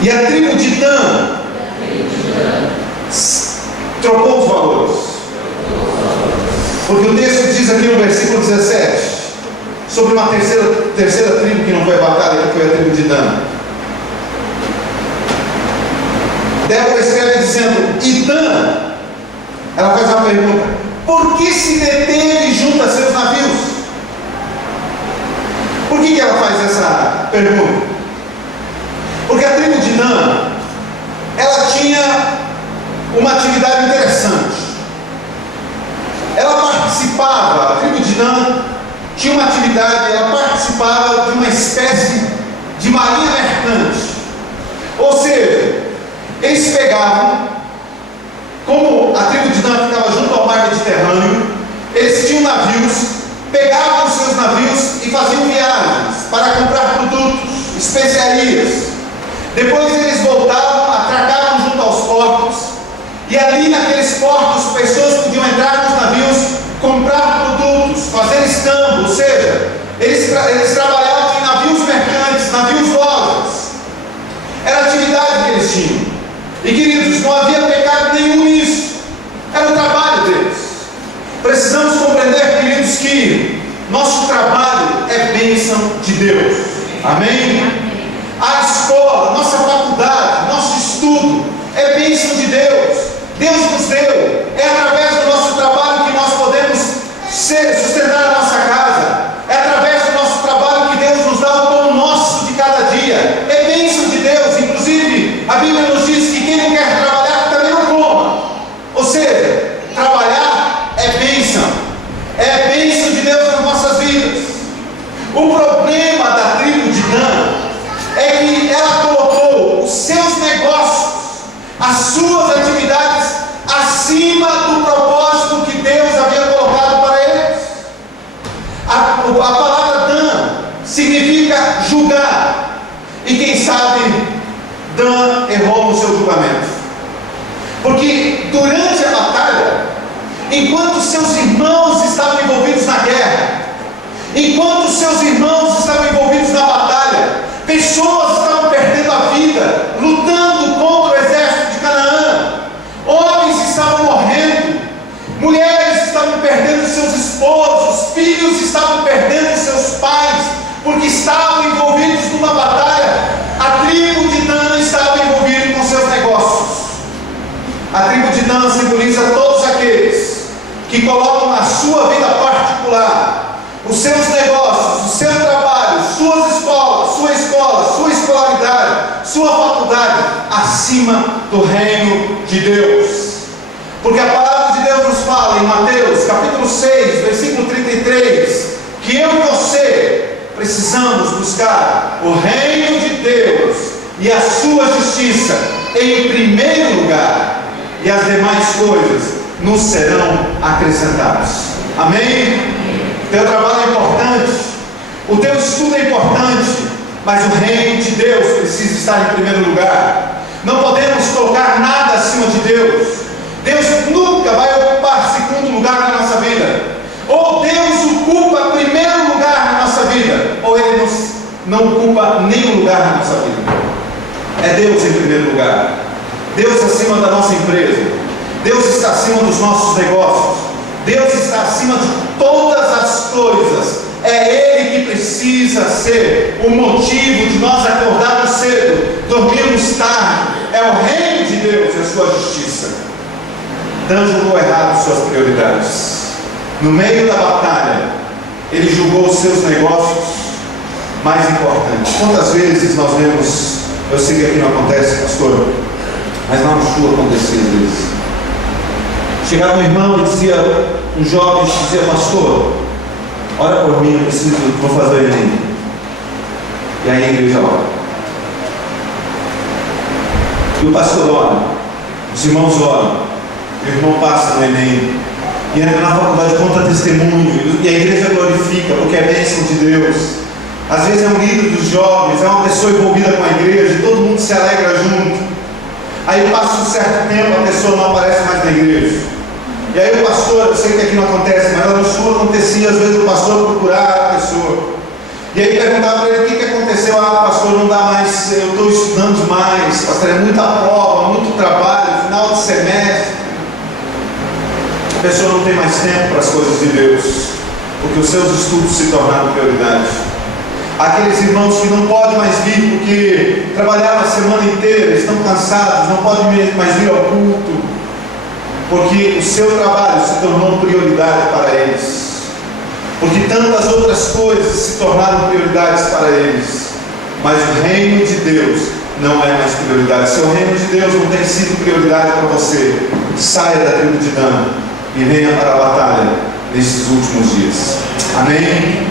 E a tribo de Dan trocou os valores. Porque o texto diz aqui no versículo 17 sobre uma terceira tribo que não foi abatada, que foi a tribo de Dan. Débora escreve dizendo: e Dan, ela faz uma pergunta: por que se deteve junto a seus navios? Por que ela faz essa pergunta? Porque a tribo de Dan, ela tinha uma atividade interessante. Ela participava, a tribo de Dan tinha uma atividade, ela participava de uma espécie de marinha mercante. Ou seja, eles pegavam, como a tribo de Dan ficava junto ao mar Mediterrâneo, eles tinham navios, pegavam os seus navios e faziam viagens para comprar produtos, especiarias. Depois eles voltavam, atracavam junto aos portos, e ali naqueles portos pessoas podiam entrar nos navios, comprar produtos, fazer escambo, ou seja, eles trabalhavam em navios mercantes, navios lojas. Era a atividade que eles tinham. E queridos, não havia pecado nenhum nisso, era o trabalho deles. Precisamos compreender, queridos, que nosso trabalho é bênção de Deus. Amém? A escola, nossa faculdade, nosso estudo é bênção de Deus. Deus nos deu. É através do nosso trabalho que nós podemos sustentar a nossa casa. É através do nosso trabalho que Deus nos dá o pão nosso de cada dia. É bênção de Deus. Inclusive, a Bíblia nos diz que quem não quer trabalhar também não coma. Ou seja, trabalhar é bênção. É bênção de Deus nas nossas vidas. O problema da tribo de Dan é que ela colocou os seus negócios, as suas atividades acima do propósito que Deus havia colocado para eles. A palavra Dan significa julgar, e quem sabe Dan errou no seu julgamento, porque durante a batalha, enquanto seus irmãos estavam envolvidos na guerra, enquanto seus irmãos estavam envolvidos na batalha, pessoas estavam perdendo a vida, lutando contra o exército de Canaã. Homens estavam morrendo, mulheres estavam perdendo seus esposos, filhos estavam perdendo seus pais, porque estavam envolvidos numa batalha. A tribo de Dan estava envolvida com seus negócios. A tribo de Dan simboliza todos aqueles que colocam na sua vida particular os seus negócios, o seu trabalho, suas escolas, sua escolaridade, sua faculdade, acima do reino de Deus. Porque a palavra de Deus nos fala em Mateus capítulo 6, versículo 33, que eu e você precisamos buscar o reino de Deus e a sua justiça em primeiro lugar, e as demais coisas nos serão acrescentadas. Amém? Teu trabalho é importante, o teu estudo é importante, mas o reino de Deus precisa estar em primeiro lugar. Não podemos colocar nada acima de Deus. Deus nunca vai ocupar segundo lugar na nossa vida. Ou Deus ocupa primeiro lugar na nossa vida, ou Ele não ocupa nenhum lugar na nossa vida. É Deus em primeiro lugar. Deus acima da nossa empresa. Deus está acima dos nossos negócios. Deus está acima de todas as coisas. É Ele que precisa ser o motivo de nós acordarmos cedo, dormirmos tarde. É o reino de Deus e a sua justiça. Dan julgou errado suas prioridades. No meio da batalha, ele julgou os seus negócios mais importantes. Quantas vezes nós vemos, eu sei que aqui não acontece, pastor, mas lá no sul acontecia às vezes. Chegava um irmão e dizia, um jovem dizia: pastor, ora por mim, eu vou fazer o Enem. E aí a igreja ora. E o pastor ora, os irmãos oram, o irmão passa no Enem, e entra na faculdade, conta testemunho, e a igreja glorifica, porque é bênção de Deus. Às vezes é um líder dos jovens, é uma pessoa envolvida com a igreja, e todo mundo se alegra junto. Aí passa um certo tempo, a pessoa não aparece mais na igreja. E aí o pastor, eu sei que aqui não acontece, mas lá no sul acontecia, às vezes o pastor procurava a pessoa. E aí perguntava para ele: o que aconteceu? Pastor, não dá mais, eu estou estudando demais, pastor, é muita prova, muito trabalho, final de semestre. A pessoa não tem mais tempo para as coisas de Deus, porque os seus estudos se tornaram prioridade. Aqueles irmãos que não podem mais vir porque trabalharam a semana inteira, estão cansados, não podem mais vir ao culto, porque o seu trabalho se tornou prioridade para eles, porque tantas outras coisas se tornaram prioridades para eles. Mas o reino de Deus não é mais prioridade. Se o reino de Deus não tem sido prioridade para você, saia da tribo de Dan e venha para a batalha nesses últimos dias. Amém?